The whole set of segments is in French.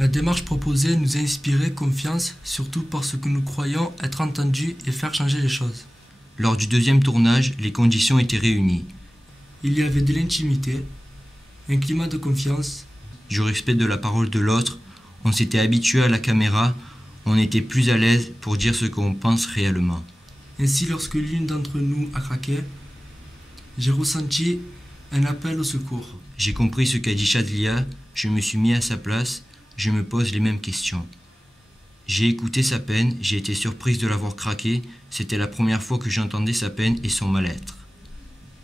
La démarche proposée nous a inspiré confiance, surtout parce que nous croyons être entendus et faire changer les choses. Lors du deuxième tournage, les conditions étaient réunies. Il y avait de l'intimité, un climat de confiance. Du respect de la parole de l'autre, on s'était habitué à la caméra, on était plus à l'aise pour dire ce qu'on pense réellement. Ainsi, lorsque l'une d'entre nous a craqué, j'ai ressenti un appel au secours. J'ai compris ce qu'a dit Chadlia, je me suis mis à sa place, je me pose les mêmes questions. J'ai écouté sa peine, j'ai été surprise de l'avoir craqué, c'était la première fois que j'entendais sa peine et son mal-être.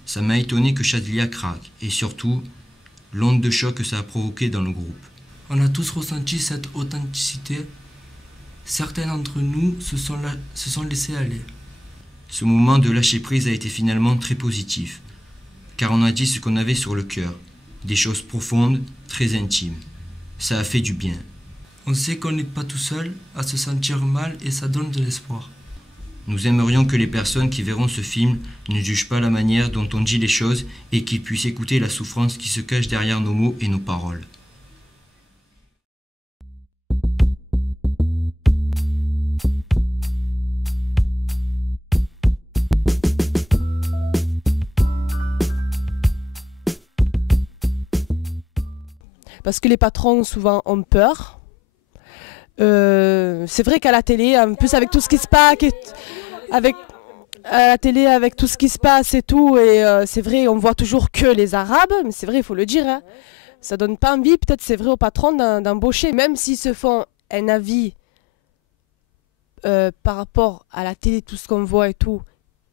Ça m'a étonné que Chadlia craque, et surtout, l'onde de choc que ça a provoqué dans le groupe. On a tous ressenti cette authenticité. Certains d'entre nous se sont laissés aller. Ce moment de lâcher-prise a été finalement très positif, car on a dit ce qu'on avait sur le cœur, des choses profondes, très intimes. Ça a fait du bien. On sait qu'on n'est pas tout seul à se sentir mal et ça donne de l'espoir. Nous aimerions que les personnes qui verront ce film ne jugent pas la manière dont on dit les choses et qu'ils puissent écouter la souffrance qui se cache derrière nos mots et nos paroles. Parce que les patrons souvent ont peur. C'est vrai qu'à la télé, en plus avec tout ce qui se passe, à la télé avec tout ce qui se passe et tout, et c'est vrai, on voit toujours que les Arabes, mais c'est vrai, il faut le dire, hein. Ça donne pas envie, peut-être c'est vrai aux patrons d'embaucher, même s'ils se font un avis par rapport à la télé, tout ce qu'on voit et tout,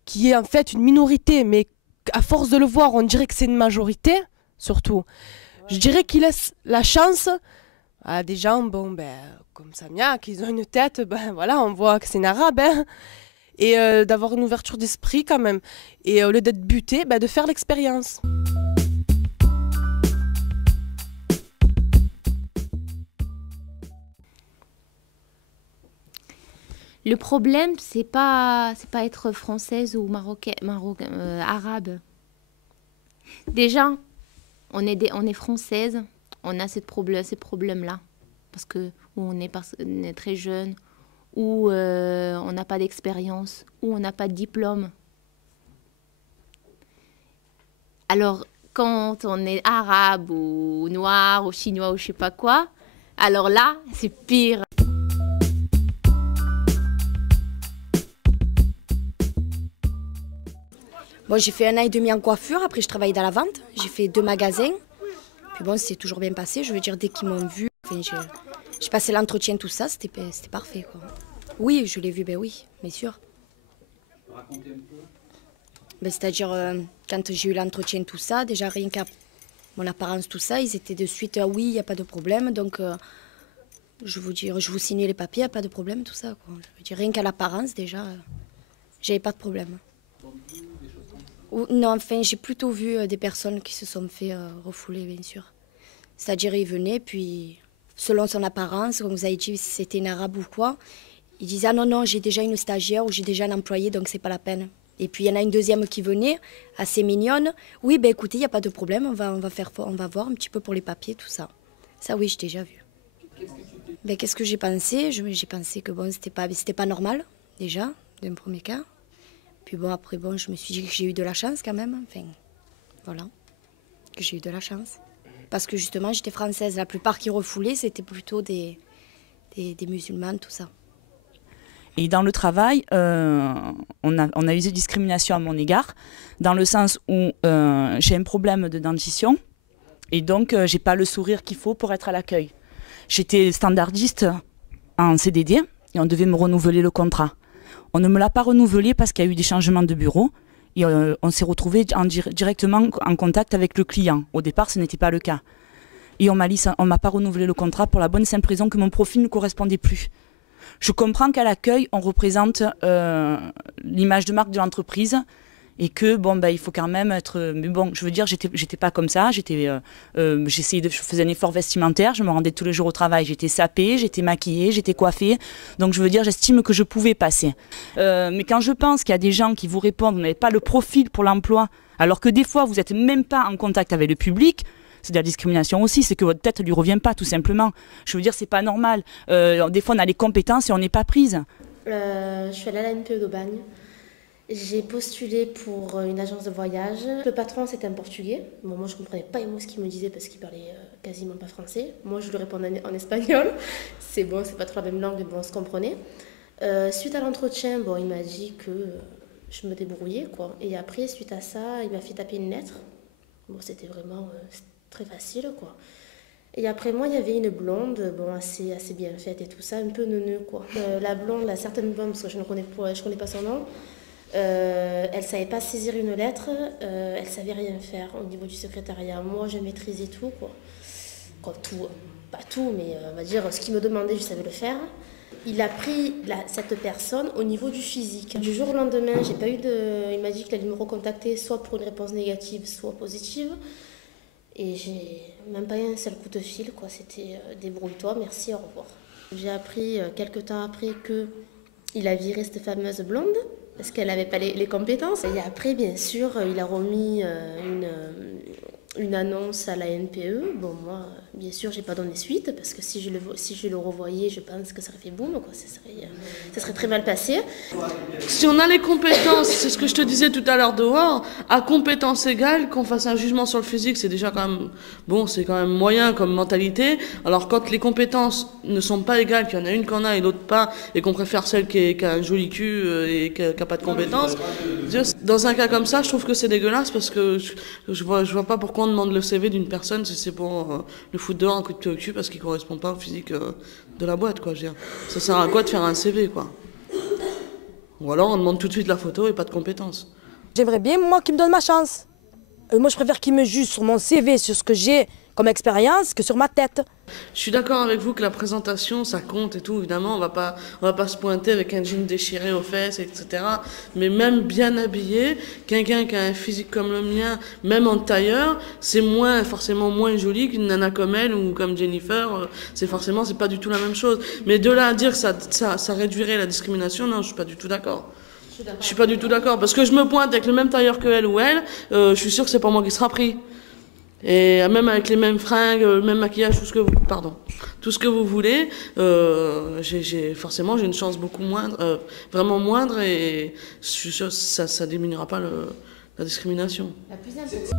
qui est en fait une minorité, mais à force de le voir, on dirait que c'est une majorité, surtout. Je dirais qu'ils laissent la chance à des gens, bon, comme Samia, qui ont une tête, voilà, on voit que c'est une arabe, hein, et d'avoir une ouverture d'esprit quand même. Et au lieu d'être buté, de faire l'expérience. Le problème, c'est pas être française ou arabe. Déjà, on est française, on a ces problèmes-là. Parce que on est très jeune, ou on n'a pas d'expérience, ou on n'a pas de diplôme. Alors, quand on est arabe, ou noir, ou chinois, ou je sais pas quoi, alors là, c'est pire. Bon, j'ai fait 1 an et demi en coiffure, après je travaillais dans la vente, j'ai fait 2 magasins. Puis bon, c'est toujours bien passé, je veux dire, dès qu'ils m'ont vu, j'ai passé l'entretien, tout ça, c'était parfait, quoi. Oui, je l'ai vu, oui, bien sûr. Racontez un peu. C'est-à-dire, quand j'ai eu l'entretien, tout ça, déjà rien qu'à mon apparence, tout ça, ils étaient de suite, oui, il n'y a pas de problème, donc je vous signais les papiers, il n'y a pas de problème, tout ça, quoi. Je veux dire, rien qu'à l'apparence, déjà, j'avais pas de problème. Non, enfin, j'ai plutôt vu des personnes qui se sont fait refouler, bien sûr. C'est-à-dire, ils venaient, puis, selon son apparence, comme vous avez dit, si c'était une arabe ou quoi, ils disaient, ah non, j'ai déjà une stagiaire ou j'ai déjà un employé, donc c'est pas la peine. Et puis, il y en a une deuxième qui venait, assez mignonne. Oui, écoutez, il n'y a pas de problème, on va voir un petit peu pour les papiers, tout ça. Ça, oui, j'ai déjà vu. Qu'est-ce que j'ai pensé? J'ai pensé que bon, c'était pas normal, déjà, d'un premier cas. Puis bon, après, je me suis dit que j'ai eu de la chance quand même. Enfin, voilà, que j'ai eu de la chance. Parce que justement, j'étais française. La plupart qui refoulaient, c'était plutôt des musulmanes, tout ça. Et dans le travail, on a eu des discriminations à mon égard, dans le sens où j'ai un problème de dentition, et donc j'ai pas le sourire qu'il faut pour être à l'accueil. J'étais standardiste en CDD, et on devait me renouveler le contrat. On ne me l'a pas renouvelé parce qu'il y a eu des changements de bureau et on s'est retrouvé directement en contact avec le client. Au départ, ce n'était pas le cas. Et on m'a pas renouvelé le contrat pour la bonne simple raison que mon profil ne correspondait plus. Je comprends qu'à l'accueil, on représente l'image de marque de l'entreprise et que il faut quand même être. Mais bon, je veux dire, j'étais pas comme ça. Je faisais un effort vestimentaire. Je me rendais tous les jours au travail. J'étais sapée, j'étais maquillée, j'étais coiffée. Donc je veux dire, j'estime que je pouvais passer. Mais quand je pense qu'il y a des gens qui vous répondent, vous n'avez pas le profil pour l'emploi, alors que des fois vous n'êtes même pas en contact avec le public. c'est de la discrimination aussi, c'est que votre tête ne lui revient pas, tout simplement. Je veux dire, c'est pas normal. Des fois, on a les compétences et on n'est pas prise. Je suis allée à la NPE d'Aubagne. J'ai postulé pour une agence de voyage. Le patron, c'était un Portugais. Bon, moi, je ne comprenais pas un mot ce qu'il me disait parce qu'il parlait quasiment pas français. Moi, je lui répondais en espagnol. C'est bon, c'est pas trop la même langue, mais bon, on se comprenait. Suite à l'entretien, bon, il m'a dit que je me débrouillais, quoi. Et après, suite à ça, il m'a fait taper une lettre. Bon, c'était vraiment très facile, quoi. Et après moi, il y avait une blonde, bon, assez bien faite et tout ça, un peu neuneux, quoi. La blonde, la certaine blonde, parce que je connais pas son nom, elle savait pas saisir une lettre, elle savait rien faire au niveau du secrétariat. Moi, je maîtrisais tout, quoi. Quoi, tout, pas tout, mais on va dire ce qu'il me demandait, je savais le faire. Il a pris cette personne au niveau du physique. Du jour au lendemain, j'ai pas eu il m'a dit qu'il allait me recontacter soit pour une réponse négative, soit positive. Et j'ai même pas eu un seul coup de fil, quoi. C'était débrouille-toi, merci, au revoir. J'ai appris quelques temps après qu'il a viré cette fameuse blonde parce qu'elle n'avait pas les compétences. Et après, bien sûr, il a remis une annonce à la NPE. Bon, moi, bien sûr, j'ai pas donné suite parce que si je le revoyais, je pense que ça aurait fait boum, quoi. Ça serait très mal passé. Si on a les compétences, c'est ce que je te disais tout à l'heure dehors, à compétences égales, qu'on fasse un jugement sur le physique, c'est déjà quand même, bon, c'est quand même moyen comme mentalité. Alors quand les compétences ne sont pas égales, qu'il y en a une qu'on a et l'autre pas, et qu'on préfère celle qui a un joli cul et qui n'a pas de compétences, dans un cas comme ça, je trouve que c'est dégueulasse parce que je vois pas pourquoi on demande le CV d'une personne si c'est pour le foutre dehors un coup de pied au cul parce qu'il correspond pas au physique de la boîte, quoi. Je veux dire. Ça sert à quoi de faire un CV, quoi? Ou alors on demande tout de suite la photo et pas de compétences. J'aimerais bien, moi, qu'il me donne ma chance. Moi, je préfère qu'il me juge sur mon CV, sur ce que j'ai comme expérience, que sur ma tête. Je suis d'accord avec vous que la présentation, ça compte et tout, évidemment. On va pas se pointer avec un jean déchiré aux fesses, etc. Mais même bien habillé, quelqu'un qui a un physique comme le mien, même en tailleur, c'est forcément moins joli qu'une nana comme elle ou comme Jennifer. C'est pas du tout la même chose. Mais de là à dire que ça réduirait la discrimination, non, je suis pas du tout d'accord. Je suis pas du tout d'accord. Parce que je me pointe avec le même tailleur que elle ou elle, je suis sûre que c'est pas moi qui sera pris. Et même avec les mêmes fringues, le même maquillage, tout ce que vous voulez, forcément j'ai une chance beaucoup moindre, vraiment moindre, et je suis sûre que ça diminuera pas la discrimination. La plus importante.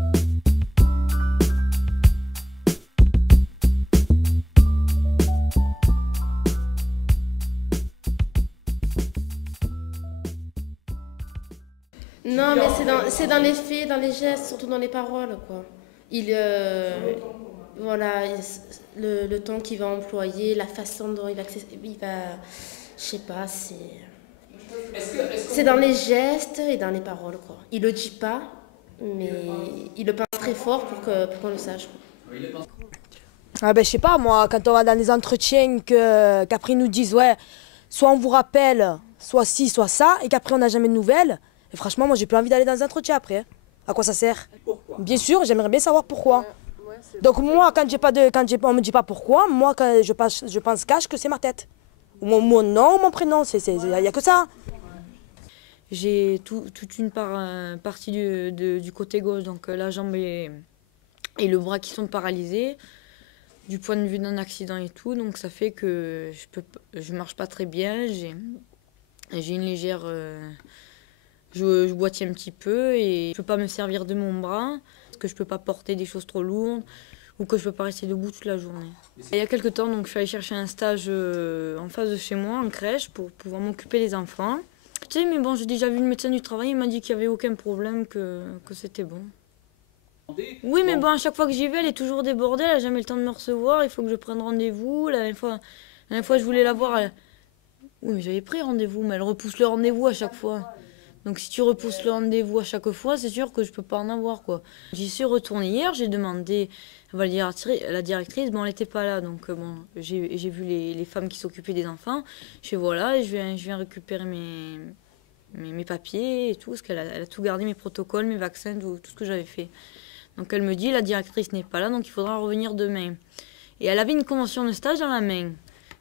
Non, mais c'est dans les faits, dans les gestes, surtout dans les paroles, quoi. Voilà, le ton qu'il va employer, la façon dont il va je sais pas, c'est dans les gestes et dans les paroles, quoi. Il le dit pas, mais il le pense très fort pour qu'on le sache, quoi. Ah ben, je sais pas, moi, quand on va dans des entretiens, qu'après ils nous disent, ouais, soit on vous rappelle, soit ci, soit ça, et qu'après on n'a jamais de nouvelles, et franchement, moi, j'ai plus envie d'aller dans un entretien après. À quoi ça sert? Bien sûr, j'aimerais bien savoir pourquoi. Donc moi, quand on me dit pas pourquoi, moi, quand je pense cache que c'est ma tête. Mon nom, mon prénom, il n'y a que ça. J'ai toute une partie du côté gauche, donc la jambe et le bras qui sont paralysés, du point de vue d'un accident et tout. Donc ça fait que je marche pas très bien, j'ai une légère... Je boitis un petit peu et je peux pas me servir de mon bras parce que je peux pas porter des choses trop lourdes ou que je peux pas rester debout toute la journée. Il y a quelques temps, donc, je suis allée chercher un stage en face de chez moi, en crèche, pour pouvoir m'occuper des enfants. Tu sais, mais bon, j'ai déjà vu le médecin du travail, il m'a dit qu'il n'y avait aucun problème, que c'était bon. Oui, mais bon, à chaque fois que j'y vais, elle est toujours débordée, elle n'a jamais le temps de me recevoir, il faut que je prenne rendez-vous. La dernière fois, je voulais la voir. Oui, mais j'avais pris rendez-vous, mais elle repousse le rendez-vous à chaque fois. Donc si tu repousses le rendez-vous à chaque fois, c'est sûr que je peux pas en avoir, quoi. J'y suis retournée hier, j'ai demandé à la directrice, bon, elle n'était pas là, donc bon, j'ai vu les femmes qui s'occupaient des enfants. Je fais voilà, je viens récupérer mes papiers et tout, parce qu'elle a tout gardé, mes protocoles, mes vaccins, tout ce que j'avais fait. Donc elle me dit, la directrice n'est pas là, donc il faudra revenir demain. Et elle avait une convention de stage dans la main.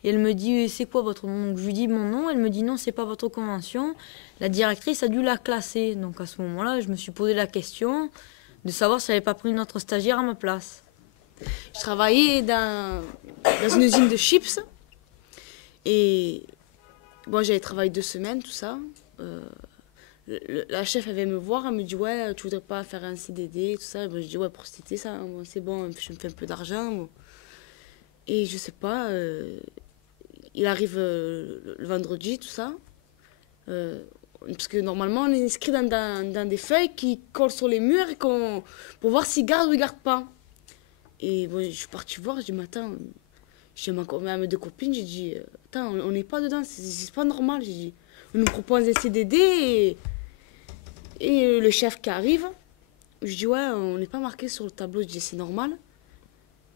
Et elle me dit, c'est quoi votre nom? Donc je lui dis mon nom, elle me dit non, c'est pas votre convention. La directrice a dû la classer. Donc à ce moment-là, je me suis posé la question de savoir si elle n'avait pas pris une autre stagiaire à ma place. Je travaillais dans une usine de chips. Et bon, j'avais travaillé 2 semaines, tout ça. La chef, elle vient me voir, elle me dit, ouais, tu voudrais pas faire un CDD, tout ça. Bon, je dis, ouais, pour cet été, ça, bon, c'est bon, je me fais un peu d'argent. Bon. Et je sais pas, il arrive le vendredi, tout ça. Parce que normalement, on est inscrit dans des feuilles qui collent sur les murs et pour voir s'ils gardent ou ils gardent pas. Et bon, je suis partie voir, je dis, mais attends, j'ai à mes 2 copines, j'ai dit, attends, on n'est pas dedans, c'est pas normal. J'ai dit, on nous propose un CDD et le chef qui arrive, je dis, ouais, on n'est pas marqué sur le tableau, je dis, c'est normal.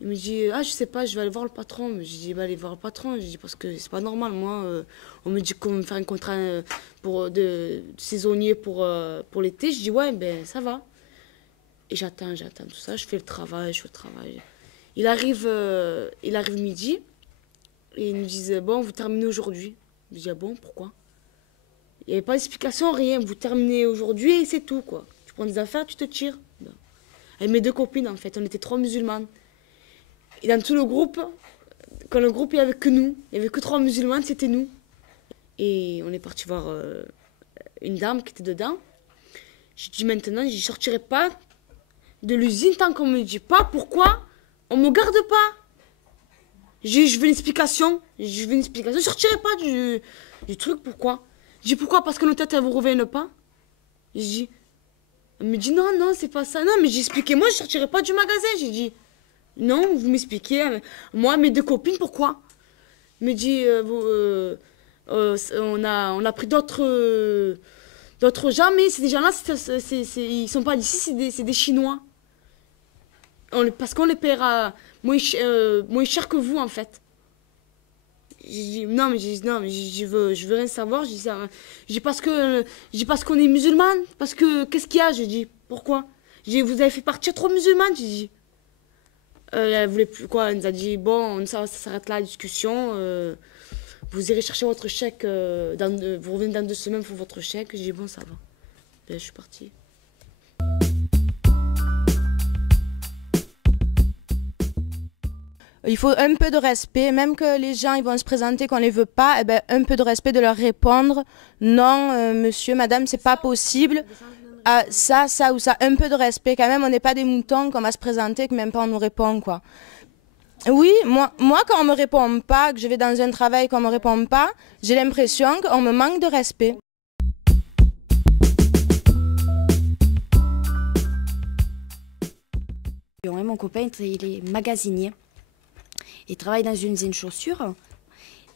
Il me dit, ah, je sais pas, je vais aller voir le patron. Je dis, bah, allez voir le patron. Je dis, parce que c'est pas normal, moi, on me dit qu'on va me faire un contrat de saisonnier pour l'été. Je dis, ouais, ben, ça va. Et j'attends tout ça, je fais le travail. Il arrive midi, et ils nous disent, bon, vous terminez aujourd'hui. Je dis, ah bon, pourquoi? Il n'y avait pas d'explication, rien. Vous terminez aujourd'hui et c'est tout, quoi. Tu prends des affaires, tu te tires. Ben. Avec mes 2 copines, en fait, on était 3 musulmanes. Et dans tout le groupe, quand le groupe, il n'y avait que nous, il n'y avait que 3 musulmanes, c'était nous. Et on est parti voir une dame qui était dedans. Je dis maintenant, je ne sortirai pas de l'usine tant qu'on ne me dit pas pourquoi on ne me garde pas. Je veux une explication. Je ne sortirai pas du truc, pourquoi? Je dis pourquoi? Parce que nos têtes, elles ne vous reviennent pas. Je dis, elle me dit non, c'est pas ça. Non, mais j'ai expliqué, moi, je ne sortirai pas du magasin. J'ai dit, non, vous m'expliquez. Moi, mes 2 copines, pourquoi? Elle me dit, on a pris d'autres gens, mais ces gens-là, ils sont pas d'ici, c'est des Chinois. Parce qu'on les paiera moins cher que vous, en fait. J'ai dit, non, mais je veux rien savoir. Je dis parce qu'on est musulmane. Parce que, qu'est-ce qu'il y a? Je dis, pourquoi? J'ai dit, vous avez fait partir 3 musulmanes. J'ai dit. Elle voulait plus quoi, elle nous a dit bon, ça s'arrête là la discussion. Vous irez chercher votre chèque, vous revenez dans 2 semaines pour votre chèque. J'ai dit bon, ça va. Et je suis partie. Il faut un peu de respect, même que les gens ils vont se présenter qu'on les veut pas, eh ben, un peu de respect de leur répondre non, monsieur, madame, c'est pas possible. Ah, ça ou ça, un peu de respect quand même, on n'est pas des moutons qu'on va se présenter que même pas on nous répond quoi. Oui, moi quand on me répond pas, que je vais dans un travail qu'on me répond pas, j'ai l'impression qu'on me manque de respect. Mon copain, il est magasinier. Il travaille dans une usine chaussures.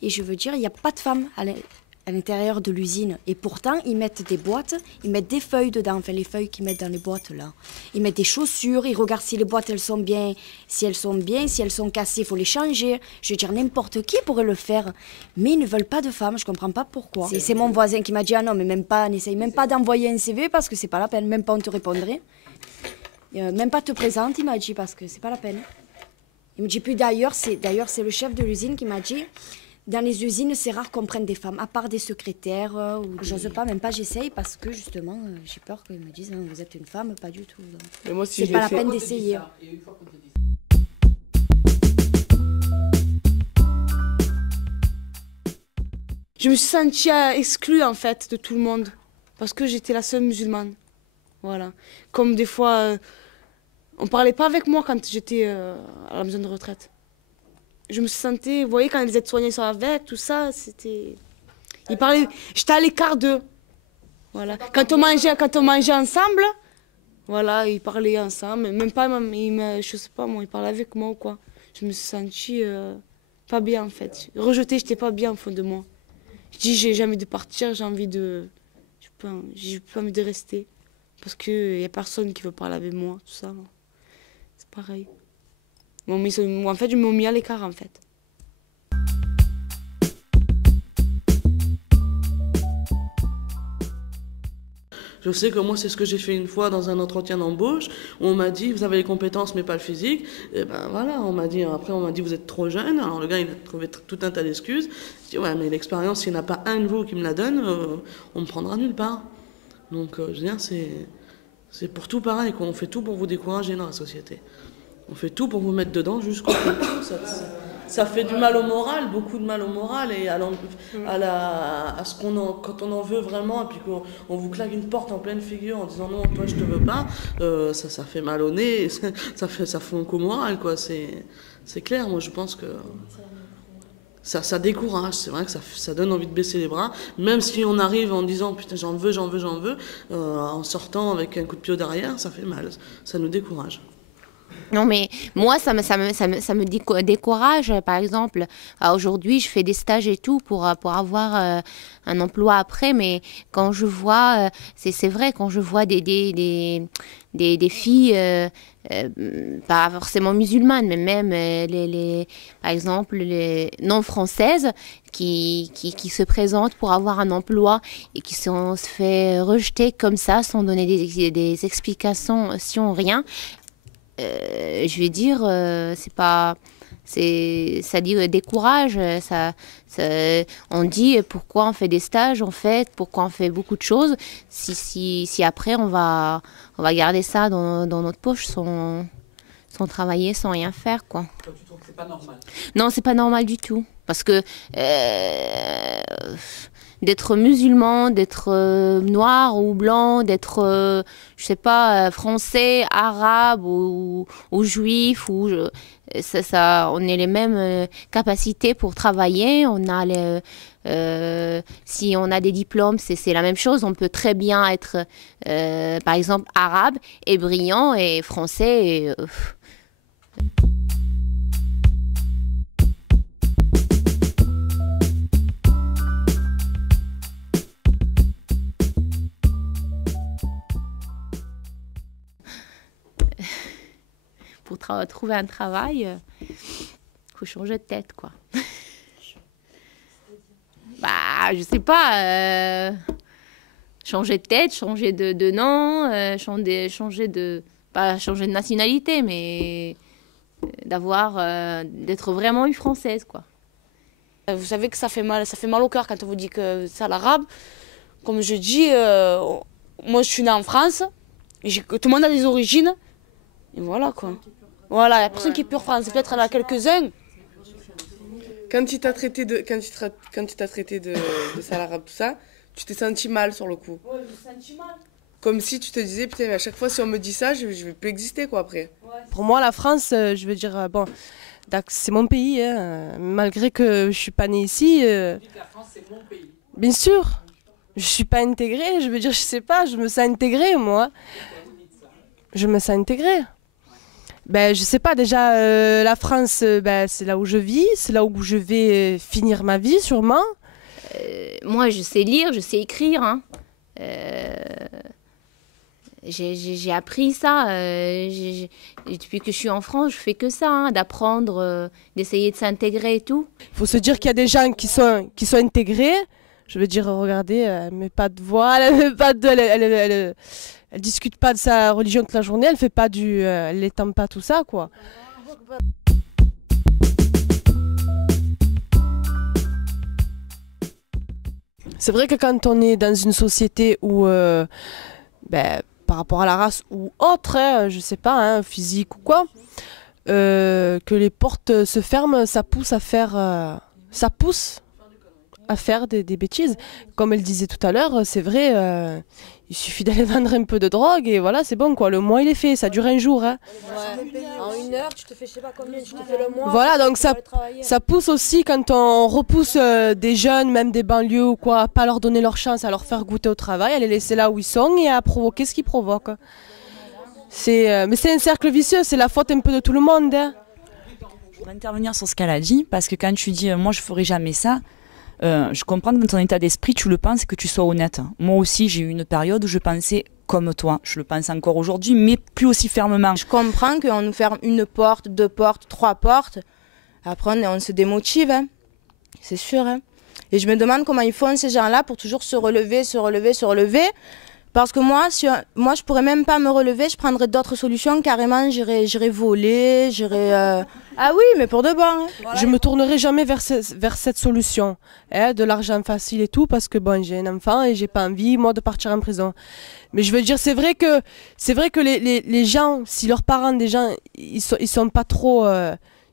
Et je veux dire, il n'y a pas de femmes à l'intérieur de l'usine. Et pourtant, ils mettent des boîtes, ils mettent des feuilles dedans, enfin les feuilles qu'ils mettent dans les boîtes là. Ils mettent des chaussures, ils regardent si les boîtes elles sont bien, si elles sont cassées, il faut les changer. Je veux dire, n'importe qui pourrait le faire. Mais ils ne veulent pas de femmes, je comprends pas pourquoi. C'est mon voisin qui m'a dit, ah non, mais même pas, n'essaye même pas d'envoyer un CV parce que c'est pas la peine, même pas on te répondrait. Même pas te présente, il m'a dit, parce que c'est pas la peine. Il me dit, puis d'ailleurs, c'est le chef de l'usine qui m'a dit, dans les usines, c'est rare qu'on prenne des femmes, à part des secrétaires. J'ose pas, même pas, j'essaye, parce que justement, j'ai peur qu'ils me disent, vous êtes une femme, pas du tout. C'est pas la peine d'essayer. Je me suis sentie exclue, en fait, de tout le monde, parce que j'étais la seule musulmane. Voilà. Comme des fois, on parlait pas avec moi quand j'étais à la maison de retraite. Je me sentais, vous voyez, quand les aides-soignants sont avec, tout ça, c'était... Ils parlaient, j'étais à l'écart d'eux. Voilà. Quand on mangeait ensemble, voilà, ils parlaient ensemble. Même pas, je sais pas, moi, ils parlaient avec moi ou quoi. Je me suis sentie pas bien, en fait. Rejetée, j'étais pas bien au fond de moi. Je dis, j'ai jamais de partir, j'ai envie de... J'ai pas envie de rester. Parce qu'il n'y a personne qui veut parler avec moi, tout ça. C'est pareil. En fait, ils m'ont mis à l'écart, en fait. Je sais que moi, c'est ce que j'ai fait une fois dans un entretien d'embauche, où on m'a dit, vous avez les compétences, mais pas le physique. Et ben voilà, après, on m'a dit, vous êtes trop jeune. Alors le gars, il a trouvé tout un tas d'excuses. Je dis, ouais, mais l'expérience, s'il n'y en a pas un de vous qui me la donne, on me prendra nulle part. Donc, je veux dire, c'est pour tout pareil, quoi. On fait tout pour vous décourager dans la société. On fait tout pour vous mettre dedans jusqu'au bout. Ça fait du mal au moral, beaucoup de mal au moral et à ce quand on en veut vraiment et puis qu'on vous claque une porte en pleine figure en disant non, toi je te veux pas, ça fait mal au nez, ça fonce au moral, quoi. C'est clair, moi je pense que ça décourage, c'est vrai que ça donne envie de baisser les bras, même si on arrive en disant putain j'en veux, en sortant avec un coup de pied derrière, ça fait mal, ça nous décourage. Non, mais moi, ça me décourage. Par exemple, aujourd'hui, je fais des stages et tout pour avoir un emploi après. Mais quand je vois, c'est vrai, quand je vois des filles, pas forcément musulmanes, mais même, par exemple, les non-françaises qui se présentent pour avoir un emploi et qui se fait rejeter comme ça, sans donner des explications, rien. Je vais dire, ça dit décourage, on dit pourquoi on fait des stages en fait, pourquoi on fait beaucoup de choses, si après on va garder ça dans notre poche sans travailler, sans rien faire, quoi. Tu trouves que c'est pas normal? Non, c'est pas normal du tout, parce que d'être musulman, d'être noir ou blanc, d'être, je sais pas, français, arabe ou juif, on a les mêmes capacités pour travailler. On a si on a des diplômes, c'est la même chose. On peut très bien être, par exemple, arabe et brillant et français. Pour trouver un travail, faut changer de tête, quoi. Bah, je sais pas, changer de tête, changer de nom, pas changer de nationalité, mais d'être vraiment une Française, quoi. Vous savez que ça fait mal au cœur quand on vous dit que c'est l'arabe. Comme je dis, moi je suis née en France, tout le monde a des origines, et voilà, quoi. Voilà, il n'y a personne qui est pure français, peut-être il y en a quelques-uns. Quand tu t'as traité de sale arabe, tout ça, tu t'es senti mal sur le coup. Ouais, je me senti mal. Comme si tu te disais, putain, mais à chaque fois si on me dit ça, je vais plus exister, quoi, après. Ouais. Pour moi, la France, je veux dire, bon, c'est mon pays, hein, malgré que je suis pas née ici. La France, c'est mon pays. Bien sûr, je suis pas intégrée, je veux dire, je sais pas, je me sens intégrée, moi. Je me sens intégrée. Ben, je sais pas, déjà, la France, c'est là où je vis, c'est là où je vais finir ma vie, sûrement. Moi, je sais lire, je sais écrire. Hein. J'ai appris ça. Depuis que je suis en France, je fais que ça, hein, d'apprendre, d'essayer de s'intégrer et tout. Il faut se dire qu'il y a des gens qui sont intégrés. Je veux dire, regardez, elle met pas de voile, elle discute pas de sa religion toute la journée, elle fait pas elle n'étend pas tout ça, quoi. C'est vrai que quand on est dans une société où, par rapport à la race ou autre, hein, je sais pas, hein, physique ou quoi, que les portes se ferment, ça pousse à faire des bêtises. Comme elle disait tout à l'heure, c'est vrai, il suffit d'aller vendre un peu de drogue et voilà, c'est bon, quoi. Le mois, il est fait, ça dure un jour. Hein. Ouais. En une heure, tu te fais je sais pas combien, tu te fais le mois. Voilà, donc ça pousse aussi quand on repousse des jeunes, même des banlieues ou quoi, à pas leur donner leur chance, à leur faire goûter au travail, à les laisser là où ils sont et à provoquer ce qu'ils provoquent. Mais c'est un cercle vicieux, c'est la faute un peu de tout le monde. Hein. Je vais intervenir sur ce qu'elle a dit, parce que quand tu dis « moi, je ferai jamais ça », je comprends que dans ton état d'esprit, tu le penses et que tu sois honnête. Moi aussi, j'ai eu une période où je pensais comme toi. Je le pense encore aujourd'hui, mais plus aussi fermement. Je comprends qu'on nous ferme une porte, 2 portes, 3 portes. Après, on se démotive, hein. C'est sûr. Hein. Et je me demande comment ils font ces gens-là pour toujours se relever. Parce que moi, je pourrais même pas me relever, je prendrais d'autres solutions. Carrément, j'irais voler, j'irais Ah oui, mais pour de bon. Hein. Voilà, je me tournerai jamais vers cette solution, hein, de l'argent facile et tout, parce que bon, j'ai un enfant et j'ai pas envie, moi, de partir en prison. Mais je veux dire, c'est vrai que les gens, si leurs parents, déjà, ils sont pas trop...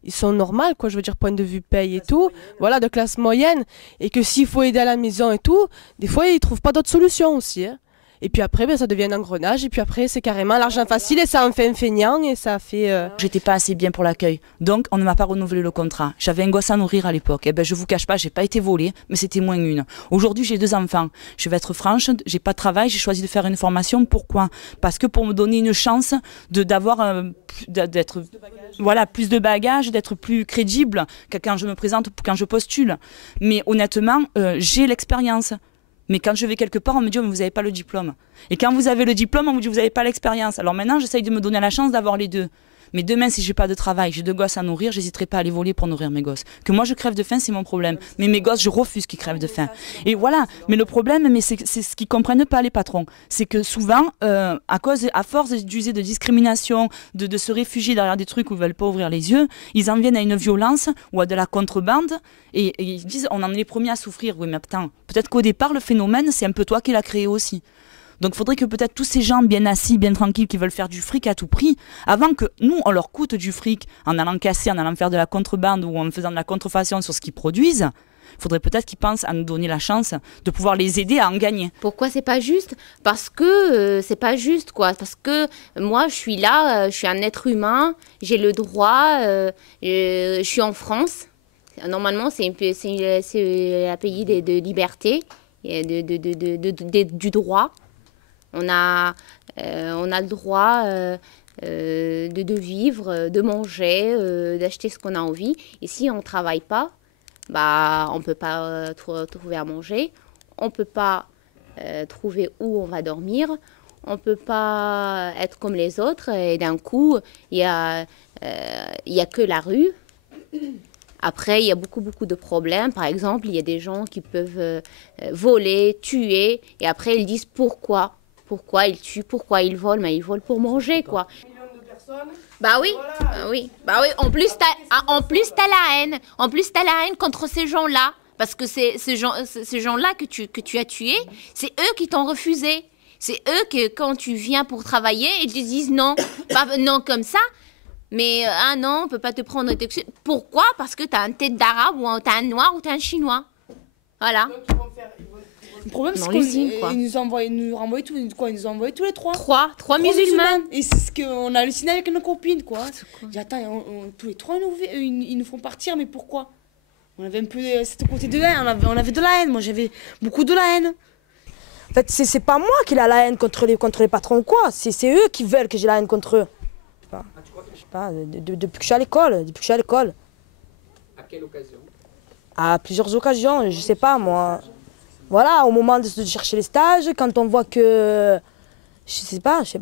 ils sont normaux, quoi, je veux dire, point de vue paye et tout, voilà, de classe moyenne, et que s'il faut aider à la maison et tout, des fois, ils trouvent pas d'autres solutions aussi, hein. Et puis après, ben, ça devient un engrenage. Et puis après, c'est carrément l'argent facile et ça en fait un feignant et ça fait... J'étais pas assez bien pour l'accueil. Donc, on ne m'a pas renouvelé le contrat. J'avais un gosse à nourrir à l'époque. Et ben, je vous cache pas, j'ai pas été volée, mais c'était moins une. Aujourd'hui, j'ai 2 enfants. Je vais être franche, j'ai pas de travail, j'ai choisi de faire une formation. Pourquoi? Parce que pour me donner une chance d'avoir d'être... Voilà, plus de bagages, d'être plus crédible que quand je me présente, quand je postule. Mais honnêtement, j'ai l'expérience. Mais quand je vais quelque part, on me dit oh, mais vous n'avez pas le diplôme. Et quand vous avez le diplôme, on me dit vous n'avez pas l'expérience. Alors maintenant, j'essaye de me donner la chance d'avoir les deux. Mais demain, si j'ai pas de travail, j'ai 2 gosses à nourrir, j'hésiterai pas à les voler pour nourrir mes gosses. Que moi je crève de faim, c'est mon problème. Mais mes gosses, je refuse qu'ils crèvent de faim. Et voilà. Mais le problème, c'est ce qu'ils comprennent pas les patrons, c'est que souvent, à force d'user de discrimination, de se réfugier derrière des trucs où ils veulent pas ouvrir les yeux, ils en viennent à une violence ou à de la contrebande. Et ils disent, on en est les premiers à souffrir. Oui, mais attends, peut-être qu'au départ, le phénomène, c'est un peu toi qui l'as créé aussi. Donc il faudrait que peut-être tous ces gens bien assis, bien tranquilles, qui veulent faire du fric à tout prix, avant que nous, on leur coûte du fric en allant casser, en allant faire de la contrebande ou en faisant de la contrefaçon sur ce qu'ils produisent, il faudrait peut-être qu'ils pensent à nous donner la chance de pouvoir les aider à en gagner. Pourquoi c'est pas juste? Parce que c'est pas juste, quoi. Parce que moi, je suis là, je suis un être humain, j'ai le droit, je suis en France. Normalement, c'est un pays de liberté, du droit. On a le droit de vivre, de manger, d'acheter ce qu'on a envie. Et si on ne travaille pas, bah, on ne peut pas trouver à manger, on ne peut pas trouver où on va dormir, on ne peut pas être comme les autres. Et d'un coup, il y a que la rue. Après, il y a beaucoup de problèmes. Par exemple, il y a des gens qui peuvent voler, tuer. Et après, ils disent pourquoi. Pourquoi ils tuent, pourquoi ils volent? Mais ils volent pour manger, quoi. Bah oui, voilà. Bah oui. En plus, t'as la haine. En plus, t'as la haine contre ces gens-là. Parce que ces gens-là que tu as tués, c'est eux qui t'ont refusé. C'est eux que, quand tu viens pour travailler, ils te disent non, pas non comme ça. Mais non, on peut pas te prendre. Pourquoi? Parce que t'as une tête d'arabe, ou t'as un noir, ou t'as un chinois. Voilà. Le problème, c'est qu'ils nous renvoient tous les 3. 3 musulmans. Et c'est ce qu'on a halluciné avec nos copines, quoi. Attends, tous les 3, ils nous font partir, mais pourquoi? On avait un peu cet côté de haine, on avait de la haine. Moi, j'avais beaucoup de la haine. En fait, c'est pas moi qui ai la haine contre les patrons ou quoi. C'est eux qui veulent que j'ai la haine contre eux. Je sais pas, depuis que je suis à l'école. À quelle occasion? À plusieurs occasions, je sais pas, moi. Voilà, au moment de chercher les stages, quand on voit que... Je sais pas. C'est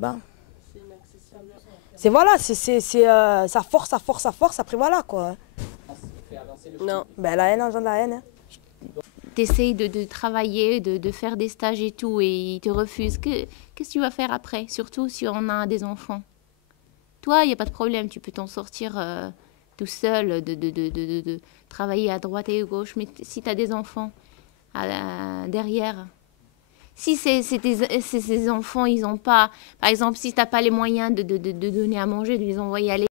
voilà, ça force, après voilà, quoi. Non. Ben la haine engendre la haine. Hein. T'essayes de travailler, de faire des stages et tout, et ils te refusent. Qu'est-ce que tu vas faire après? Surtout si on a des enfants. Toi, il n'y a pas de problème, tu peux t'en sortir tout seul, de travailler à droite et à gauche. Mais si tu as des enfants derrière, si ces enfants, ils n'ont pas... Par exemple, si tu n'as pas les moyens de donner à manger, de les envoyer à l'école,